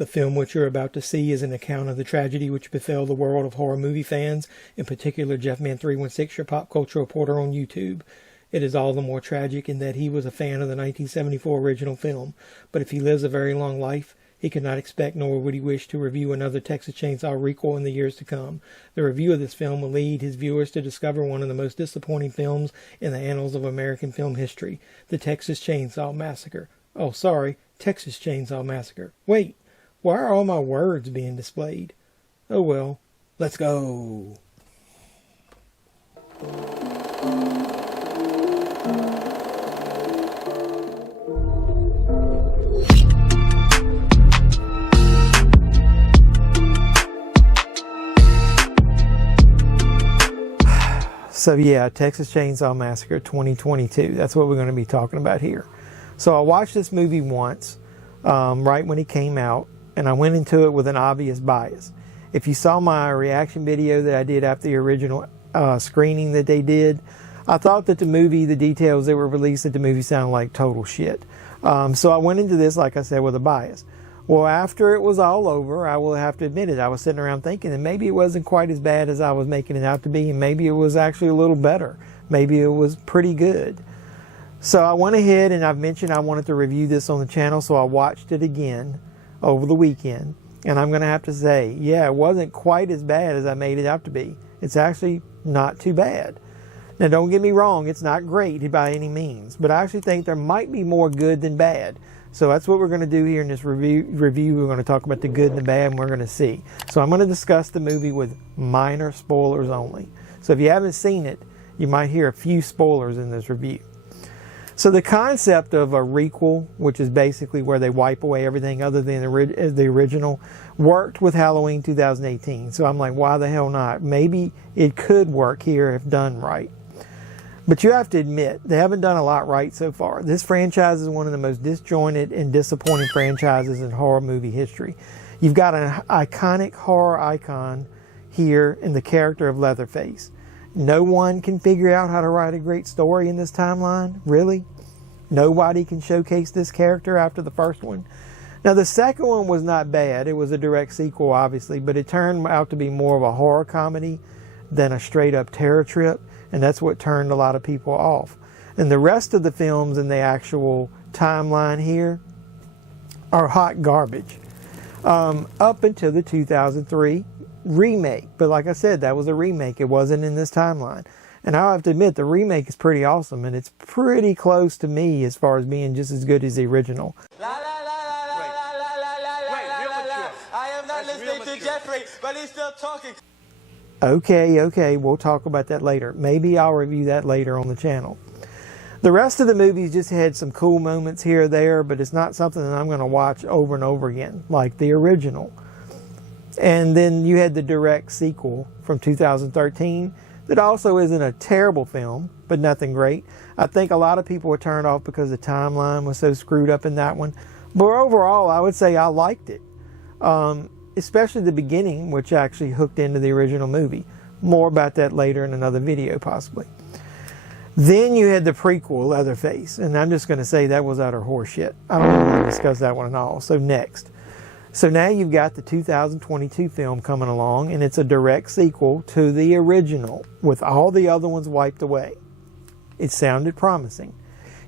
The film which you're about to see is an account of the tragedy which befell the world of horror movie fans, in particular Jeffman316, your pop culture reporter on YouTube. It is all the more tragic in that he was a fan of the 1974 original film, but if he lives a very long life, he could not expect nor would he wish to review another Texas Chainsaw requel in the years to come. The review of this film will lead his viewers to discover one of the most disappointing films in the annals of American film history, the Texas Chainsaw Massacre. Oh, sorry, Texas Chainsaw Massacre. Wait, why are all my words being displayed? Oh well, let's go. So yeah, Texas Chainsaw Massacre 2022. That's what we're going to be talking about here. So I watched this movie once, right when it came out, and I went into it with an obvious bias. If you saw my reaction video that I did after the original screening that they did, I thought that the movie, the details that were released at the movie sounded like total shit. So I went into this, like I said, with a bias. Well, after it was all over, I will have to admit it, I was sitting around thinking that maybe it wasn't quite as bad as I was making it out to be, and maybe it was actually a little better. Maybe it was pretty good. So I went ahead, and I've mentioned I wanted to review this on the channel, so I watched it again over the weekend. And I'm going to have to say, yeah, it wasn't quite as bad as I made it out to be. It's actually not too bad. Now, don't get me wrong, it's not great by any means, but I actually think there might be more good than bad. So that's what we're going to do here in this review. We're going to talk about the good and the bad, and we're going to see. So I'm going to discuss the movie with minor spoilers only. So if you haven't seen it, you might hear a few spoilers in this review. So the concept of a requel, which is basically where they wipe away everything other than the original, worked with Halloween 2018. So I'm like, why the hell not? Maybe it could work here if done right. But you have to admit, they haven't done a lot right so far. This franchise is one of the most disjointed and disappointing franchises in horror movie history. You've got an iconic horror icon here in the character of Leatherface. No one can figure out how to write a great story in this timeline? Really? Nobody can showcase this character after the first one? Now, the second one was not bad. It was a direct sequel, obviously, but it turned out to be more of a horror comedy than a straight-up terror trip. And that's what turned a lot of people off. And the rest of the films in the actual timeline here are hot garbage. Up until the 2003 remake. But like I said, that was a remake. It wasn't in this timeline. And I have to admit, the remake is pretty awesome. And it's pretty close to me as far as being just as good as the original. I am not listening to Jeffrey, but he's still talking. Okay, we'll talk about that later. Maybe I'll review that later on the channel. The rest of the movies just had some cool moments here or there, but it's not something that I'm going to watch over and over again, like the original. And then you had the direct sequel from 2013 that also isn't a terrible film, but nothing great. I think a lot of people were turned off because the timeline was so screwed up in that one. But overall, I would say I liked it. Especially the beginning, which actually hooked into the original movie. More about that later in another video, possibly. Then you had the prequel, Leatherface, and I'm just going to say that was utter horseshit. I don't even want to discuss that one at all. So next. So now you've got the 2022 film coming along, and it's a direct sequel to the original, with all the other ones wiped away. It sounded promising.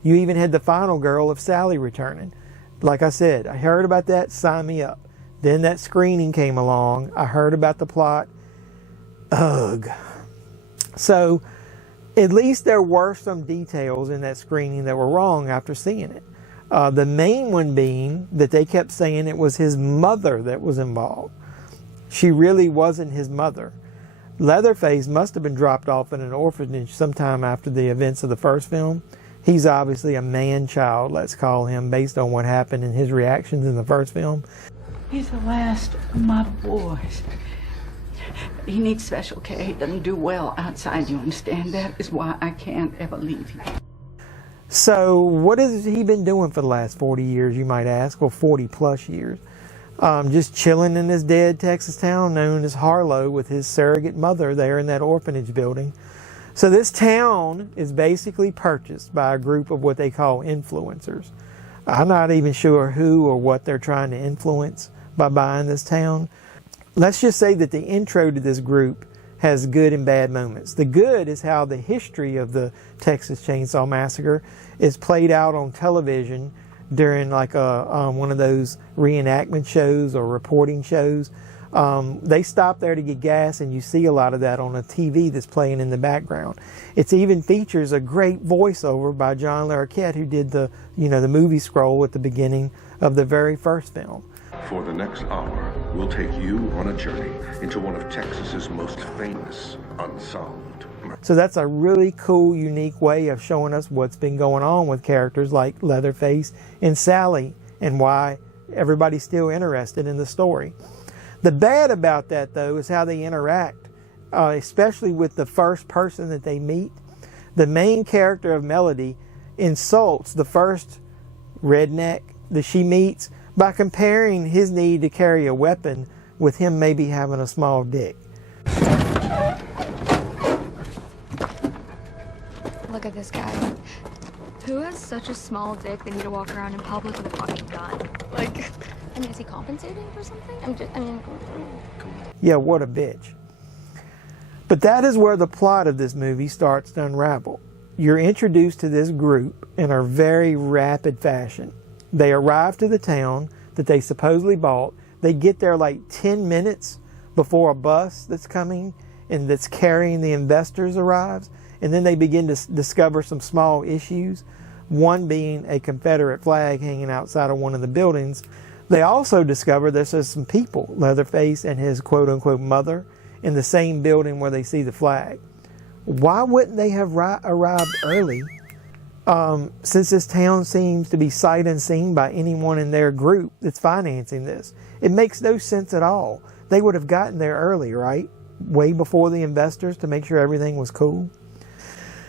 You even had the final girl of Sally returning. Like I said, I heard about that, sign me up. Then that screening came along. I heard about the plot. Ugh. So, at least there were some details in that screening that were wrong after seeing it. The main one being that they kept saying it was his mother that was involved. She really wasn't his mother. Leatherface must have been dropped off in an orphanage sometime after the events of the first film. He's obviously a man-child, let's call him, based on what happened in his reactions in the first film. He's the last of my boys. He needs special care. He doesn't do well outside, you understand? That is why I can't ever leave him. So, what has he been doing for the last 40 years, you might ask? Or 40 plus years. Just chilling in this dead Texas town known as Harlow with his surrogate mother there in that orphanage building. So this town is basically purchased by a group of what they call influencers. I'm not even sure who or what they're trying to influence, by buying this town. Let's just say that the intro to this group has good and bad moments. The good is how the history of the Texas Chainsaw Massacre is played out on television during like one of those reenactment shows or reporting shows. They stop there to get gas, and you see a lot of that on a TV that's playing in the background. It even features a great voiceover by John Larroquette, who did the movie scroll at the beginning of the very first film. For the next hour, we'll take you on a journey into one of Texas's most famous unsolved murders. So that's a really cool, unique way of showing us what's been going on with characters like Leatherface and Sally, and why everybody's still interested in the story. The bad about that, though, is how they interact, especially with the first person that they meet. The main character of Melody insults the first redneck that she meets by comparing his need to carry a weapon with him maybe having a small dick. Look at this guy. Who has such a small dick they need to walk around in public with a fucking gun? Like, I mean, is he compensating for something? Yeah, what a bitch. But that is where the plot of this movie starts to unravel. You're introduced to this group in a very rapid fashion. They arrive to the town that they supposedly bought. They get there like 10 minutes before a bus that's coming and that's carrying the investors arrives. And then they begin to discover some small issues, one being a Confederate flag hanging outside of one of the buildings. They also discover there's some people, Leatherface and his quote-unquote mother, in the same building where they see the flag. Why wouldn't they have arrived early, since this town seems to be sight unseen by anyone in their group that's financing this? It makes no sense at all. They would have gotten there early, right? Way before the investors, to make sure everything was cool.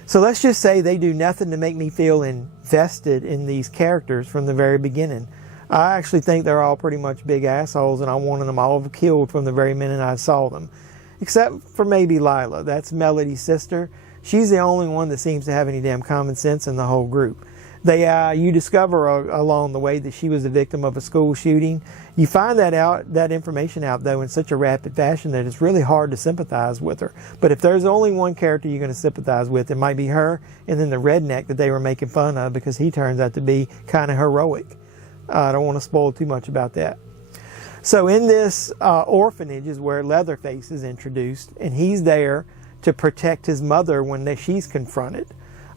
So let's just say they do nothing to make me feel invested in these characters from the very beginning. I actually think they're all pretty much big assholes, and I wanted them all killed from the very minute I saw them. Except for maybe Lila. That's Melody's sister. She's the only one that seems to have any damn common sense in the whole group. You discover along the way that she was the victim of a school shooting. You find that information out, though, in such a rapid fashion that it's really hard to sympathize with her. But if there's only one character you're going to sympathize with, it might be her, and then the redneck that they were making fun of, because he turns out to be kind of heroic. I don't want to spoil too much about that. So in this orphanage is where Leatherface is introduced, and he's there to protect his mother when she's confronted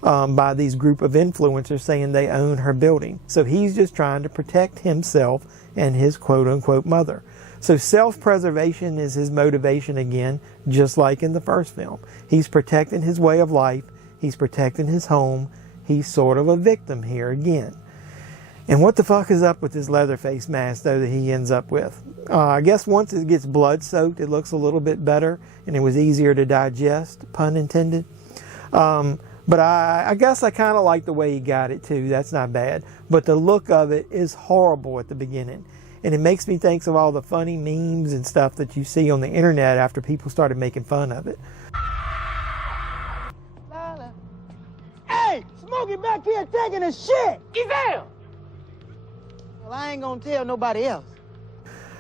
by these group of influencers saying they own her building. So he's just trying to protect himself and his quote-unquote mother. So self-preservation is his motivation again, just like in the first film. He's protecting his way of life. He's protecting his home. He's sort of a victim here again. And what the fuck is up with this Leatherface mask, though, that he ends up with? I guess once it gets blood-soaked, it looks a little bit better, and it was easier to digest, pun intended. But I guess I kind of like the way he got it, too. That's not bad. But the look of it is horrible at the beginning. And it makes me think of all the funny memes and stuff that you see on the internet after people started making fun of it. Hey, Smokey back here taking a shit! Ezel! Well, I ain't gonna tell nobody else.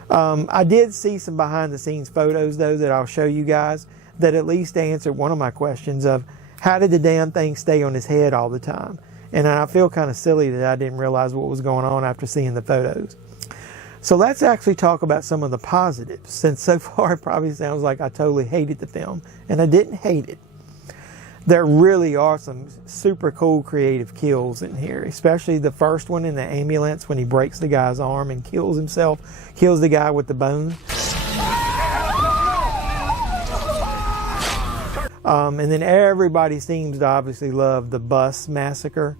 I did see some behind-the-scenes photos, though, that I'll show you guys, that at least answered one of my questions of how did the damn thing stay on his head all the time? And I feel kind of silly that I didn't realize what was going on after seeing the photos. So let's actually talk about some of the positives, since so far it probably sounds like I totally hated the film, and I didn't hate it. There really are some super cool creative kills in here, especially the first one in the ambulance when he breaks the guy's arm and kills himself, kills the guy with the bone. And then everybody seems to obviously love the bus massacre.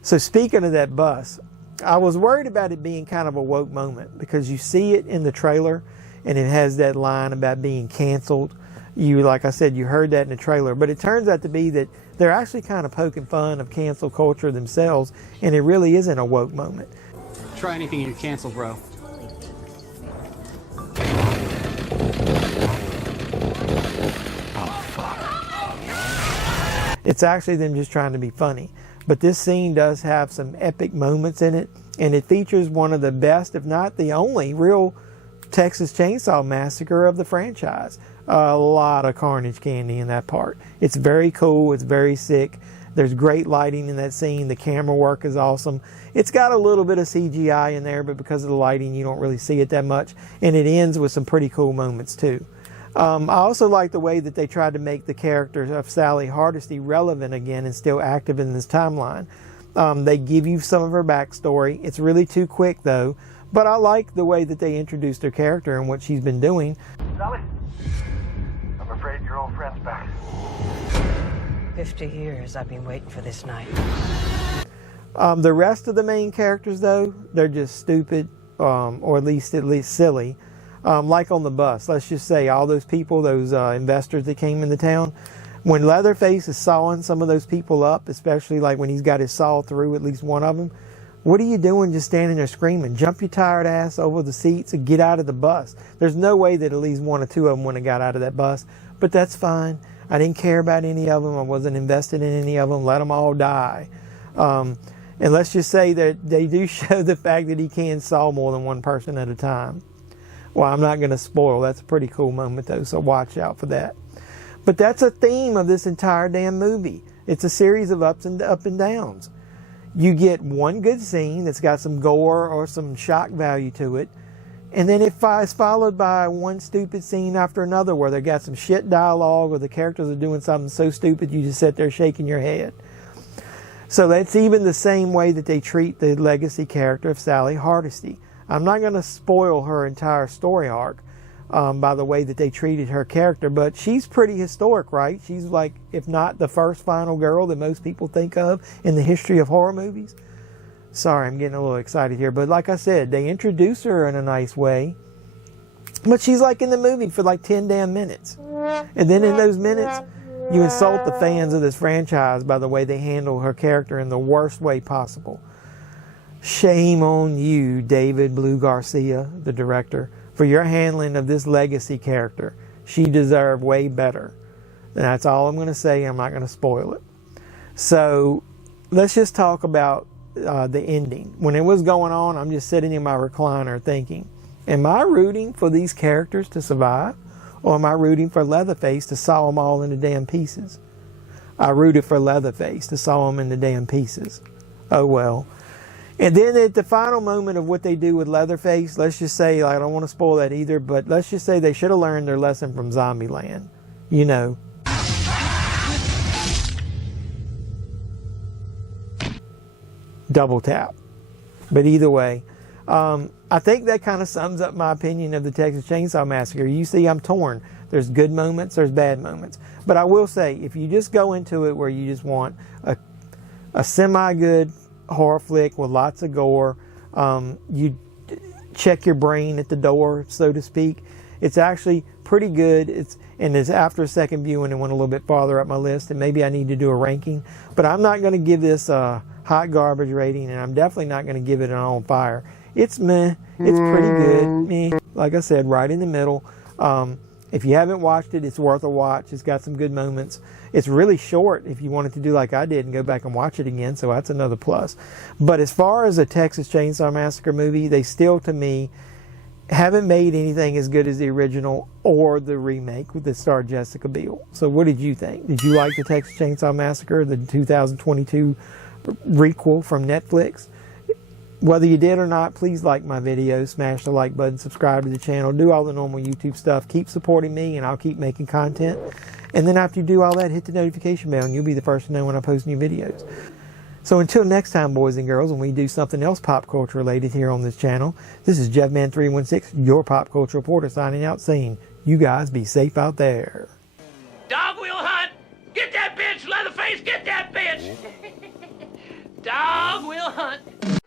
So speaking of that bus, I was worried about it being kind of a woke moment, because you see it in the trailer and it has that line about being canceled. Like I said, you heard that in the trailer, but it turns out to be that they're actually kind of poking fun of cancel culture themselves, and it really isn't a woke moment. Try anything and you're canceled, bro. Oh, fuck. It's actually them just trying to be funny. But this scene does have some epic moments in it, and it features one of the best, if not the only, real Texas Chainsaw Massacre of the franchise. A lot of carnage candy in that part. It's very cool. It's very sick. There's great lighting in that scene. The camera work is awesome. It's got a little bit of CGI in there, but because of the lighting, you don't really see it that much. And it ends with some pretty cool moments, too. I also like the way that they tried to make the character of Sally Hardesty relevant again and still active in this timeline. They give you some of her backstory. It's really too quick, though. But I like the way that they introduced her character and what she's been doing. Sally, I'm afraid your old friend's back. 50 years I've been waiting for this night. The rest of the main characters, though, they're just stupid, or at least silly. Like on the bus, let's just say all those people, those investors that came into town, when Leatherface is sawing some of those people up, especially like when he's got his saw through at least one of them, what are you doing just standing there screaming? Jump your tired ass over the seats and get out of the bus. There's no way that at least one or two of them would have got out of that bus, but that's fine. I didn't care about any of them. I wasn't invested in any of them. Let them all die. And let's just say that they do show the fact that he can saw more than one person at a time. Well, I'm not going to spoil. That's a pretty cool moment, though, so watch out for that. But that's a theme of this entire damn movie. It's a series of up and downs. You get one good scene that's got some gore or some shock value to it, and then it's followed by one stupid scene after another where they got some shit dialogue or the characters are doing something so stupid you just sit there shaking your head. So that's even the same way that they treat the legacy character of Sally Hardesty. I'm not going to spoil her entire story arc by the way that they treated her character, but she's pretty historic, right? She's like, if not the first final girl that most people think of in the history of horror movies. Sorry, I'm getting a little excited here, but like I said, they introduce her in a nice way, but she's like in the movie for like 10 damn minutes. And then in those minutes, you insult the fans of this franchise by the way they handle her character in the worst way possible. Shame on you, David Blue Garcia, the director, for your handling of this legacy character. She deserved way better. And that's all I'm going to say. I'm not going to spoil it. So let's just talk about the ending. When it was going on, I'm just sitting in my recliner thinking, am I rooting for these characters to survive? Or am I rooting for Leatherface to saw them all into damn pieces? I rooted for Leatherface to saw them into damn pieces. Oh well. And then at the final moment of what they do with Leatherface, let's just say, I don't want to spoil that either, but let's just say they should have learned their lesson from Zombieland. You know. Double tap. But either way, I think that kind of sums up my opinion of the Texas Chainsaw Massacre. You see, I'm torn. There's good moments, there's bad moments. But I will say, if you just go into it where you just want a semi-good horror flick with lots of gore, you check your brain at the door, so to speak. It's actually pretty good. And it's after a second viewing, it went a little bit farther up my list, and maybe I need to do a ranking. But I'm not going to give this a hot garbage rating, and I'm definitely not going to give it an on fire. It's meh. It's pretty good. Meh. Like I said, right in the middle. If you haven't watched it, it's worth a watch. It's got some good moments. It's really short if you wanted to do like I did and go back and watch it again, so that's another plus. But as far as a Texas Chainsaw Massacre movie, they still, to me, haven't made anything as good as the original or the remake with the star Jessica Biel. So what did you think? Did you like the Texas Chainsaw Massacre, the 2022 requel from Netflix? Whether you did or not, please like my video, smash the like button, subscribe to the channel, do all the normal YouTube stuff. Keep supporting me and I'll keep making content. And then after you do all that, hit the notification bell and you'll be the first to know when I post new videos. So until next time, boys and girls, when we do something else pop culture related here on this channel, this is JeffMan316, your pop culture reporter, signing out saying, you guys be safe out there. Dog will hunt! Get that bitch, Leatherface! Get that bitch! Dog will hunt!